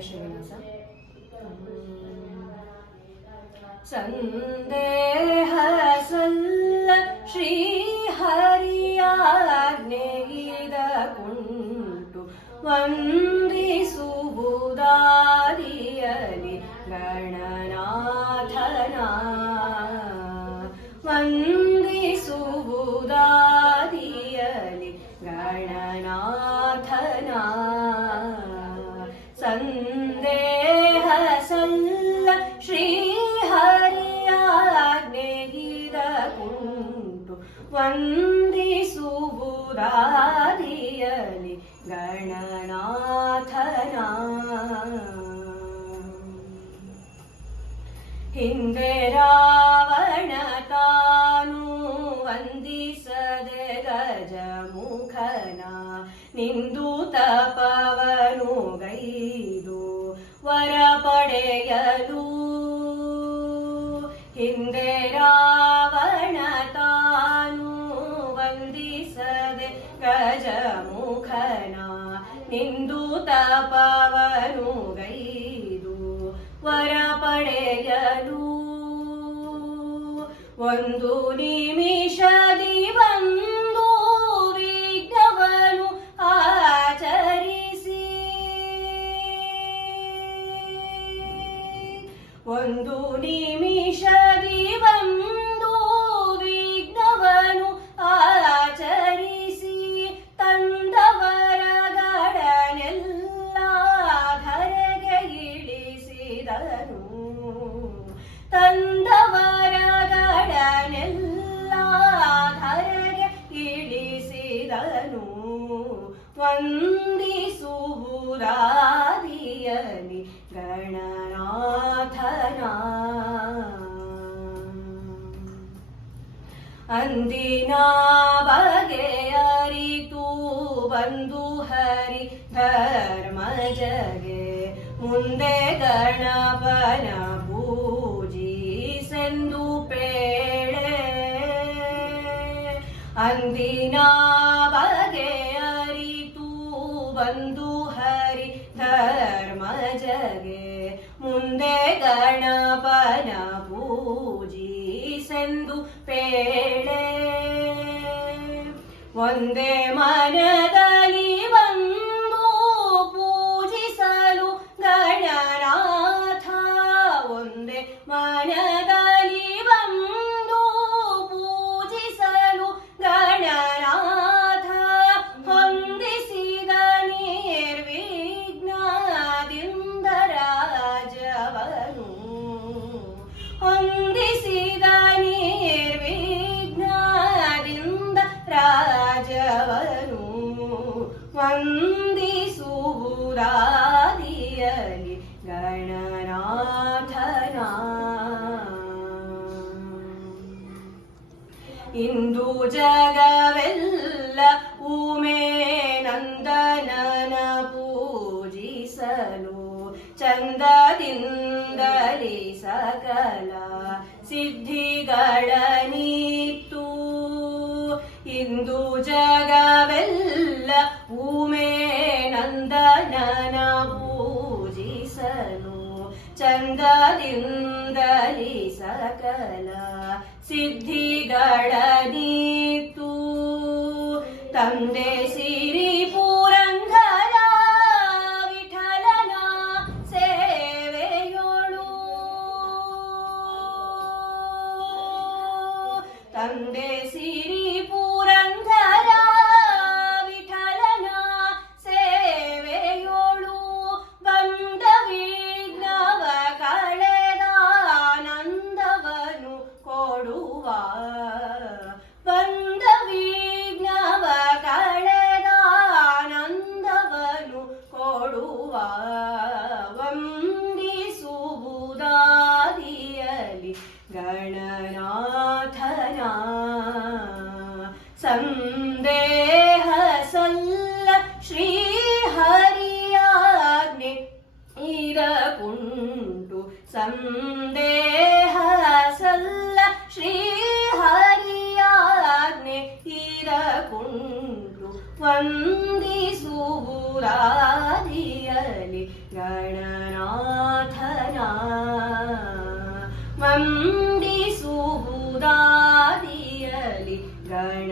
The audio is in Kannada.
ಶ್ರೀನಿವಾಸ ಸಂದೇಹ ಸಲ್ಲ ಶ್ರೀ ಹರಿಯಾಜ್ಞೆಗಿದ ಕುಂಟು ವಂದಿಸುವುದಾರಿಯಲಿ ಸಂದೇಹ ಸಲ್ಲ ಶ್ರೀಹರಿಯಾಜ್ಞೆಗಿದ ಕುಂಟು ವಂದಿಸುವುದಾರಿಯಲಿ ಗಣನಾಥನ ಹಿಂದೆ ರಾವಣ ತಾನು ವಂದಿಸದೆ ಗಜಮುಖನ ನಿಂದು ಗೈದು ವರ ಪಡೆಯಲು ಹಿಂದೆ ರಾವಣ ತಾನು ವಂದಿಸದೆ ಗಜಮುಖನ ನಿಂದು ತಪವನು ಗೈದು ವರ ಪಡೆಯಲು ಒಂದು ನಿಮಿಷದಿ ಒಂದು ನಿಮಿಷದಿ ಒಂದು ವಿಘ್ನವನು ಆಚರಿಸಿ ತಂದವರಗಡನೆಲ್ಲ ಧರೆಗೆ ಇಳಿಸಿದನು. ತಂದವರಗಡನೆಲ್ಲ ಧರೆಗೆ ಇಳಿಸಿದನು. ವಂದಿಸುವುದಾದಿಯಲಿ ಗಣನಾಥನ ಅಂದಿನ ಬಗೆಯರಿತು ಬಂದು ಹರಿ ಧರ್ಮ ಜಗೆ. ಮುಂದೆ ಗಣಪನ ಪೂಜಿಸೆಂದು ಪೇಳೆ. ಅಂದಿನ ಬಗೆಯರಿತು ಬಂದು ಹರಿ ಧರ್ಮ ಜಗೆ. ಮುಂದೆ ಗಣಪನ ಪೂಜಿಸೆಂದು ಪೇಳೆ. ಒಂದೇ ಮನದಲ್ಲಿ വന്ദിസൂരാദിയലി ഗണനാഥന. ഇന്ദു ജഗവെല്ല ഉമേ നന്ദന ಚಂದದಿಂದಲಿ ಸಕಲ ಸಿದ್ಧಿಗಳ ನೀತು ತಂದೆ ಸಿರಿ ಪುರಂದರ ವಿಠಲನ ಸೇವೆಯೋಳು ತಂದೆ ಸಿರಿ ಸಂದೇಹ ಸಲ್ಲ ಶ್ರೀ ಹರಿಯಾಜ್ಞೆ ಇರಕುಂಟು ವಂದಿಸುವುದಾದಿಯಲಿ ಗಣನಾಥನ. ವಂದಿಸುವುದಾದಿಯಲಿ ಗಣ